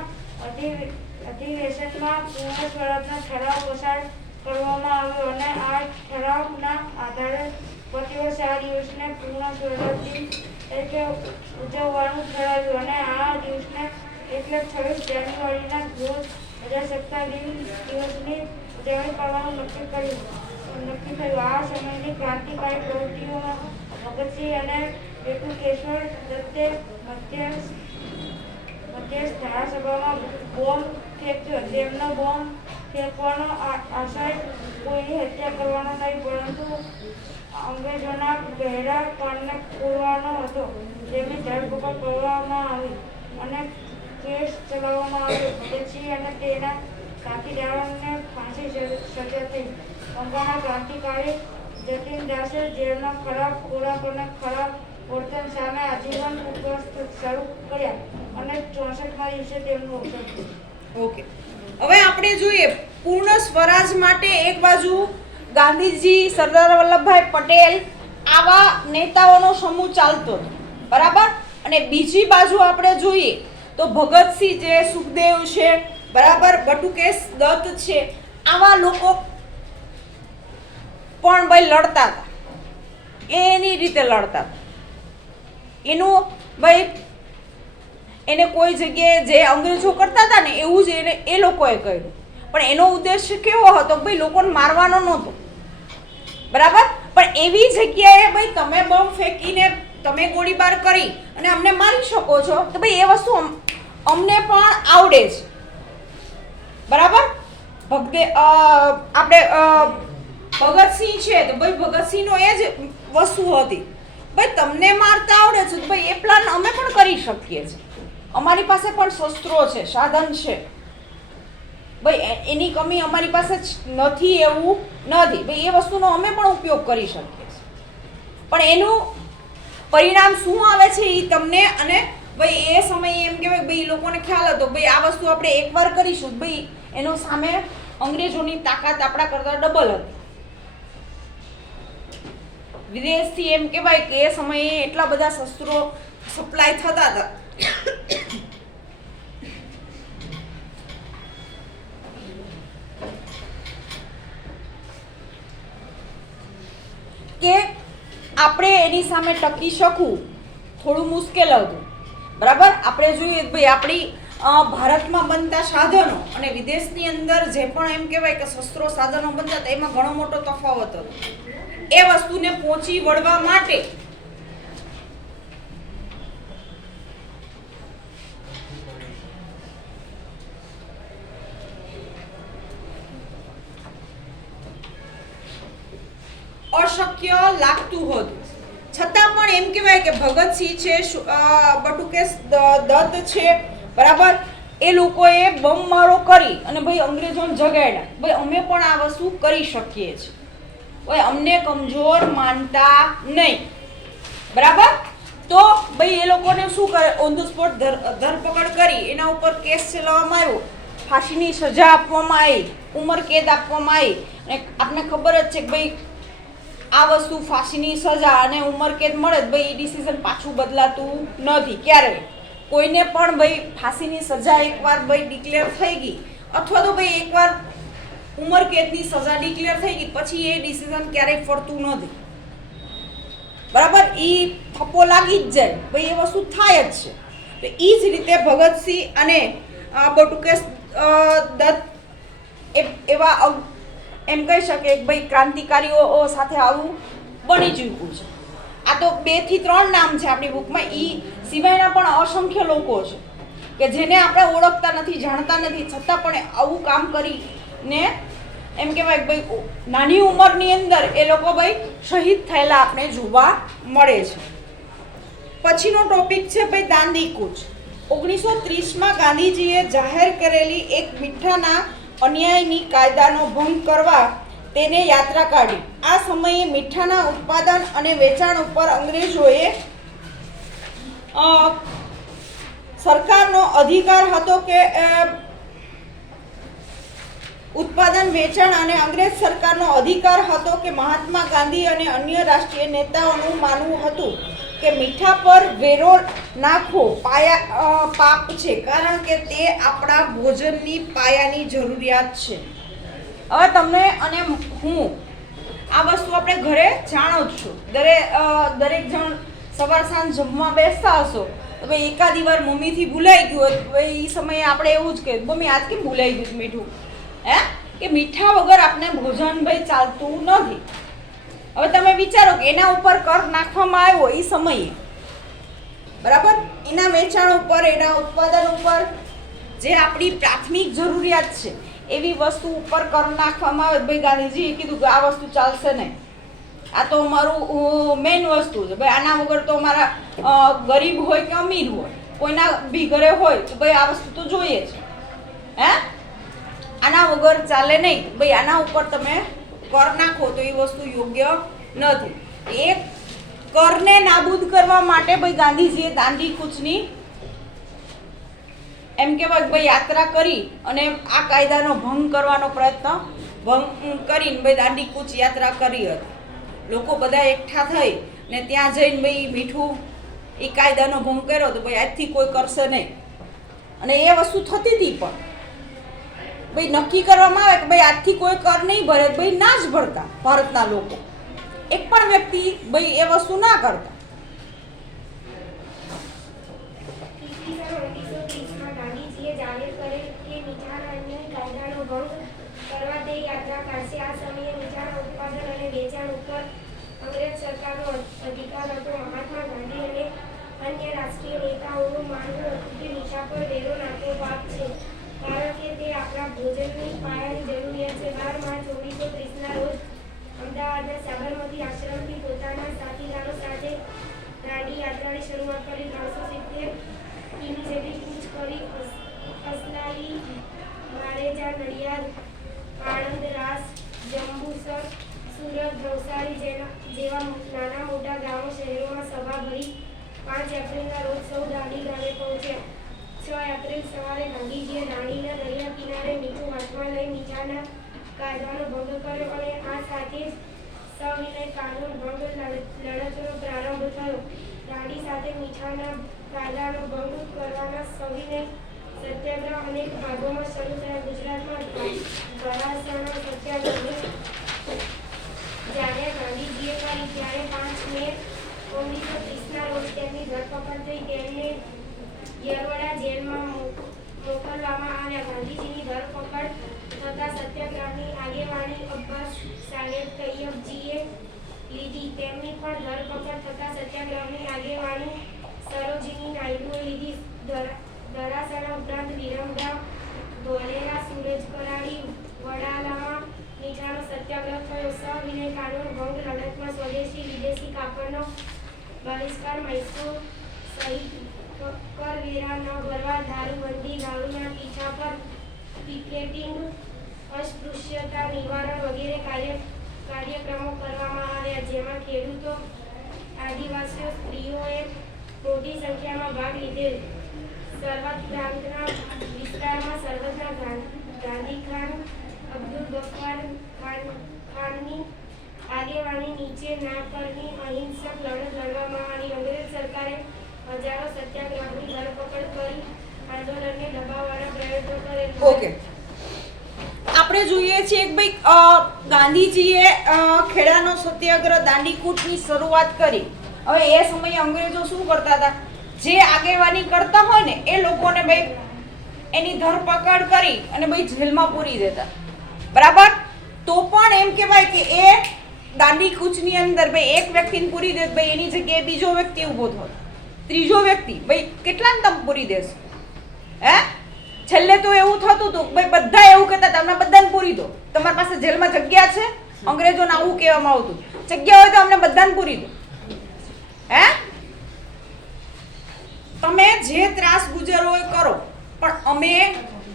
અધિવેશનમાં પૂર્ણ સ્વરાજનો ઠરાવ પસાર કરવામાં આવ્યો અને આ ઠરાવના આધારે પ્રતિવર્ષ આ દિવસને પૂર્ણ સ્વરાજ દિન તરીકે ઉજવવાનું ઠરાવ્યું અને આ દિવસને એટલે 26 જાન્યુઆરીના રોજ પ્રજાસત્તાક દિવસની ઉજવણી કરવાનું નક્કી થયું. આ સમયની ક્રાંતિકારી પ્રવૃત્તિઓમાં ભગતસિંહ અને બટુકેશ્વર દત્તે મધ્યસ્થ ધારાસભામાં બોમ્બ ફેંક્યો. તેમનો બોમ્બ ફેંકવાનો આશય કોઈની હત્યા કરવાનો નહીં પરંતુ અંગ્રેજોના બહેરા કાનને પૂરવાનો હતો. તેમની ધરપકડ કરવામાં આવી અને કેસ ચલાવવામાં આવ્યો. ભગતસિંહ અને તેના સાથીદારોને ફાંસી સજા થઈ. બંગાળના ક્રાંતિકારી જતીનદાસે જેલમાં ખરાબ ખોરાક અને ખરાબ વર્તન સામે આજીવન ઉપવાસ શરૂ કર્યા અને 64મા દિવસે તેમનું અવસાન થયું. ઓકે, હવે આપણે જોઈએ પૂર્ણ સ્વરાજ માટે એક બાજુ ગાંધીજી, સરદાર વલ્લભભાઈ પટેલ આવા નેતાઓનો સમૂહ ચાલતો હતો, બરાબર, અને બીજી બાજુ આપણે જોઈએ તો ભગતસિંહ છે, સુખદેવ છે, બરાબર, બટુકેશ દત્ત છે, આવા લોકો પણ ભાઈ લડતા હતા. એની રીતે લડતા હતા. એનું ભાઈ એને કોઈ જગ્યાએ જે અંગ્રેજો કરતા હતા ને એવું જ એ લોકોએ કર્યું, પણ એનો ઉદ્દેશ્ય કેવો હતો? ભાઈ લોકોને મારવાનો નહોતો, બરાબર, પણ એવી જગ્યાએ ભાઈ તમે બોમ્બ ફેંકીને તમે ગોળીબાર કરી અને અમને મારી શકો છો તો ભાઈ એ વસ્તુ અમને પણ આવડે છે, બરાબર. આપણે ભગતસિંહ છે તો ભાઈ ભગતસિંહનો એ જ વસ્તુ હતી, ભાઈ તમને મારતા આવડે છે તો ભાઈ એ પ્લાન અમે પણ કરી શકીએ છીએ, અમારી પાસે પણ શસ્ત્રો છે, સાધન છે, ભાઈ એની કમી અમારી પાસે નથી એવું નથી, ભાઈ એ વસ્તુનો અમે પણ ઉપયોગ કરી શકીએ છીએ. પણ એનું પરિણામ શું આવે છે એ તમને, અને ભાઈ એ સમયે એમ કહેવાય ભાઈ લોકોને ખ્યાલ હતો ભાઈ આ વસ્તુ આપણે એકવાર કરીશું, ભાઈ એનો સામે અંગ્રેજોની તાકાત આપણા કરતાં ડબલ હતી. વિદેશથી એમ કહેવાય કે એ સમયે એટલા બધા શસ્ત્રો સપ્લાય થતા હતા કે આપણે એની સામે ટકી શકવું થોડું મુશ્કેલ હતું, બરાબર. આપણે જોઈએ ભાઈ આપણી ભારતમાં બનતા સાધનો અને વિદેશની અંદર જે પણ એમ કહેવાય કે શસ્ત્રો સાધનો બનતા હતા એમાં ઘણો મોટો તફાવત હતો. એ વસ્તુને પહોંચી વળવા માટે અશક્ય લાગતું હતું, છતાં પણ એમ કહેવાય કે ભગતસિંહ છે, બટુકેશ દત્ત છે, બરાબર, એ લોકોએ બમમારો કરી અને ભાઈ અંગ્રેજોને જગાડ્યા. ભાઈ અમે પણ આ વસ્તુ કરી શકીએ છીએ, ભાઈ અમને કમજોર માનતા નહીં, બરાબર. તો ભાઈ એ લોકોને શું કરે, ઓન ધ સ્પોટ ધરપકડ કરી, એના ઉપર કેસ ચલાવવામાં આવ્યો, ફાંસીની સજા આપવામાં આવી, ઉંમર કેદ આપવામાં આવી. અને આપને ખબર જ છે કે ભાઈ આ વસ્તુ ફાંસીની સજા અને ઉંમર કેદ મળે જ ભાઈ એ ડિસિઝન પાછું બદલાતું નથી ક્યારેય. કોઈને પણ ભાઈ ફાંસીની સજા એકવાર ભાઈ ડિક્લેર થઈ ગઈ અથવા તો ભાઈ એકવાર ઉંમર કેદની સજા ડિક્લેર થઈ ગઈ પછી એ ડિસિઝન ક્યારેય ફરતું નથી, બરાબર. એ થપ્પો લાગી જ જાય, ભાઈ એ વસ્તુ થાય જ છે. તો એ જ રીતે ભગતસિંહ અને બટુકેશ દત્ત એવા એમ કહી શકે કે ભાઈ ક્રાંતિકારીઓ સાથે આવું બની ચૂક્યું છે. આ તો 2 થી 3 નામ છે આપણી બુકમાં, એ સિવાયના પણ અસંખ્ય લોકો છે કે જેને આપણે ઓળખતા નથી, જાણતા નથી, છતાં પણ આવું કામ કરીને એમ કહેવાય કે ભાઈ નાની ઉંમરની અંદર એ લોકો ભાઈ શહીદ થયેલા આપણે જોવા મળે છે. પછીનો ટોપિક છે ભાઈ દાંડી કૂચ. 1930માં ગાંધીજીએ જાહેર કરેલી એક મીઠાના અન્યાયની કાયદાનો ભંગ કરવા તેને યાત્રા કાઢી. આ સમયે મીઠાના ઉત્પાદન અને વેચાણ ઉપર અંગ્રેજોએ સરકારનો અધિકાર હતો કે ઉત્પાદન વેચાણ અને અંગ્રેજ સરકારનો અધિકાર હતો કે મહાત્મા ગાંધી અને અન્ય રાષ્ટ્રીય નેતાઓનું માનવું હતું કે મીઠા પર વેરો નાખવો પાપ છે, કારણ કે તે આપણા ભોજનની પાયાની જરૂરિયાત છે. હવે તમને અને હું આ વસ્તુ આપણે ઘરે જાણો જ છો. દરેક જણ સવાર સાંજ જમવા બેસતા હશો તો ભાઈ એકાદી વાર મમ્મીથી ભૂલાઈ ગયું હોય તો ભાઈ એ સમયે આપણે એવું જ કે મમ્મી આજ કેમ ભૂલાઈ ગયું મીઠું, કે મીઠા વગર આપણે ભોજન ભાઈ ચાલતું નથી. હવે તમે વિચારો કે એના ઉપર કર નાખવામાં આવ્યો એ સમયે, બરાબર, એના વેચાણ ઉપર, એના ઉત્પાદન ઉપર, જે આપણી પ્રાથમિક જરૂરિયાત છે એવી વસ્તુ ઉપર કર નાખવામાં આવે. ભાઈ ગાંધીજીએ કીધું કે આ વસ્તુ ચાલશે નહીં, આ તો અમારું મેઇન વસ્તુ છે ભાઈ, આના વગર તો અમારા ગરીબ હોય કે અમીર હોય, કોઈના બી ઘરે હોય તો ભાઈ આ વસ્તુ તો જોઈએ છે, આના વગર ચાલે નહીં ભાઈ, આના ઉપર તમે કર નાખો તો એ વસ્તુ યોગ્ય નથી. એ કરને નાબૂદ કરવા માટે ભાઈ ગાંધીજીએ દાંડી કૂચની એમ કહેવાય ભાઈ યાત્રા કરી અને આ કાયદાનો ભંગ કરવાનો ભંગ કરીને ભાઈ દાંડી કૂચ યાત્રા કરી હતી. લોકો બધા એકઠા થઈ ને ત્યાં જઈને ભાઈ મીઠું એ કાયદાનો ભંગ કર્યો તો ભાઈ આજથી કોઈ કરશે નહીં. અને એ વસ્તુ થતી હતી પણ ભાઈ નક્કી કરવામાં આવે કે ભાઈ આજથી કોઈ કર નહીં ભરે, ભાઈ ના જ ભરતા ભારતના લોકો, એક પણ વ્યક્તિ ભાઈ એ વસ્તુ ના કરતા. ગાંધીજીએ જાહેર કરેલ કે મીઠાના અન્ય કાયદાનો ભંગ કરવા તે યાત્રા કાઢશે. આ સમયે મીઠાના ઉત્પાદન અને વેચાણ ઉપર અંગ્રેજ સરકારનો અધિકાર હતો. મહાત્મા ગાંધી અને અન્ય રાષ્ટ્રીય નેતાઓનું માનવું હતું કે મીઠા પર વેરો નાખવો પાપ છે, કારણ કે તે આપણા ભોજનની પાયાની જરૂરિયાત છે. 12 માર્ચ 1930ના રોજ અમદાવાદના સાબરમતી આશ્રમથી પોતાના સાથીદારો સાથે દાંડી યાત્રાની શરૂઆત કરી. 370 કિમી જેટલી કૂચ કરી અસલાઈ, મારેજા, નડિયાદ, આણંદ, રાસ, જંબુસર, સુરત, નવસારી જેવા નાના મોટા ગામો શહેરોમાં સભા ભરી. 5 એપ્રિલના રોજ સૌ દાંડી ગામે પહોંચ્યા. 6 એપ્રિલ સવારે ગાંધીજીએ દાંડીના દરિયા કિનારે મીઠું હાથમાં લઈ મીઠાના કાયદાનો ભંગ કર્યો અને આ સાથે જ સવિનય કાનૂન ભંગ લડતનો પ્રારંભ થયો. દાંડી સાથે મીઠાના કાયદાનો ભંગ કરવાના સવિનય સત્યાગ્રહ અનેક ભાગોમાં શરૂ થયા. ગુજરાતમાં ધરાસણા સત્યાગ્રહની જ્યારે ગાંધીજીએ કરી ત્યારે 5 મે 1930ના રોજ તેમની ધરપકડ થઈ. તેમને યરવડા જેલમાં મોકલવામાં આવ્યા. ગાંધીજીની ધરપકડ થતાં સત્યાગ્રહની આગેવાની અબ્બાસ સાહેબ તૈયબજીએ લીધી. તેમની પણ ધરપકડ થતાં સત્યાગ્રહની આગેવાની સરોજિની નાયડુએ લીધી. ધરાસણા ઉપરાંત વિરમગામ, ધોલેરા, સુરજ, કરાડી, વડાલામાં મીઠાનો સત્યાગ્રહ થયો. સવિનય કાનૂન ભંગ લડતમાં સ્વદેશી વિદેશી કાપડનો બહિષ્કાર, મૈસૂર સહિત કરવેરા ન ભરવા, દારૂબંધી, દારૂના પીછા પર પિકેટિંગ, અસ્પૃશ્યતા નિવારણ વગેરે કાર્યક્રમો કરવામાં આવ્યા, જેમાં ખેડૂતો, આદિવાસીઓ, સ્ત્રીઓએ મોટી સંખ્યામાં ભાગ લીધેલ. સરહદ પ્રાંતના વિસ્તારમાં સરહદના ગાંધી ખાન, અબ્દુલ ગફ્ફાર ખાનની આગેવાની નીચે ના પરની અહિંસક લડત લડવામાં આવી. અંગ્રેજ સરકારે હજારો સત્યાગ્રહની ધરપકડ કરી આંદોલનને દબાવવાના પ્રયત્નો કરેલ. ઓકે, આપણે જોઈએ છીએ કે ભાઈ ગાંધીજીએ ખેડાનો સત્યાગ્રહ દાંડીકૂચની શરૂઆત કરી. હવે એ સમયે અંગ્રેજો શું કરતા હતા, જે આગેવાની કરતા હોય ને એ લોકોને ભાઈ એની ધરપકડ કરી અને ભાઈ જેલમાં પૂરી દેતા, બરાબર. તો પણ એમ કહેવાય કે એ દાંડીકૂચની અંદર ભાઈ એક વ્યક્તિને પૂરી દે, ભાઈ એની જગ્યાએ બીજો વ્યક્તિ ઊભો થયો, ત્રીજો વ્યક્તિ, ભાઈ કેટલાને તમે પૂરી દેશો? છેલ્લે તો એવું થતું હતું ભાઈ બધા એવું કહેતા તમને બધાને પૂરી દો, તમારી પાસે જેલમાં જગ્યા છે. અંગ્રેજોને આવું કહેવામાં આવતું, જગ્યા હોય તો અમને બધાને પૂરી દો. તમે જે ત્રાસ ગુજરવો એ કરો, પણ અમે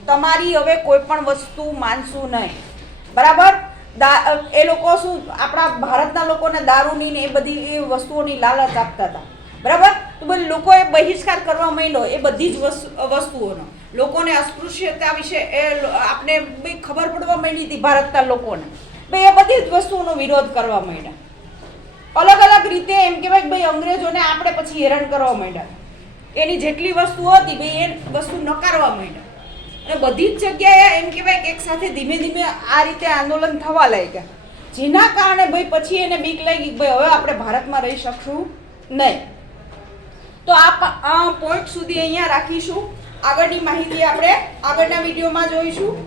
તમારી હવે કોઈ પણ વસ્તુ માનશું નહીં, બરાબર. એ લોકો શું આપણા ભારતના લોકોને દારૂની ને એ બધી એ વસ્તુઓની લાલચ આપતા હતા, બરાબર. તો બધી લોકોએ બહિષ્કાર કરવા માંડ્યો એ બધી જ વસ્તુઓનો. લોકોને અસ્પૃશ્યતા વિશે એ આપણે ભાઈ ખબર પડવા માંડી હતી ભારતના લોકોને, ભાઈ એ બધી જ વસ્તુઓનો વિરોધ કરવા માંડ્યા. અલગ અલગ રીતે એમ કહેવાય કે ભાઈ અંગ્રેજોને આપણે પછી હેરાન કરવા માંડ્યા એની જેટલી વસ્તુઓ હતી ભાઈ એ વસ્તુ નકારવા માંડ્યા અને બધી જ જગ્યાએ એમ કહેવાય કે એક સાથે ધીમે ધીમે આ રીતે આંદોલન થવા લાગ્યા જેના કારણે ભાઈ પછી એને બીક લાગી કે ભાઈ હવે આપણે ભારતમાં રહી શકશું નહીં તો આ પોઈન્ટ સુધી અહીંયા રાખીશું આગળની માહિતી આપણે આગળના વિડીયોમાં જોઈશું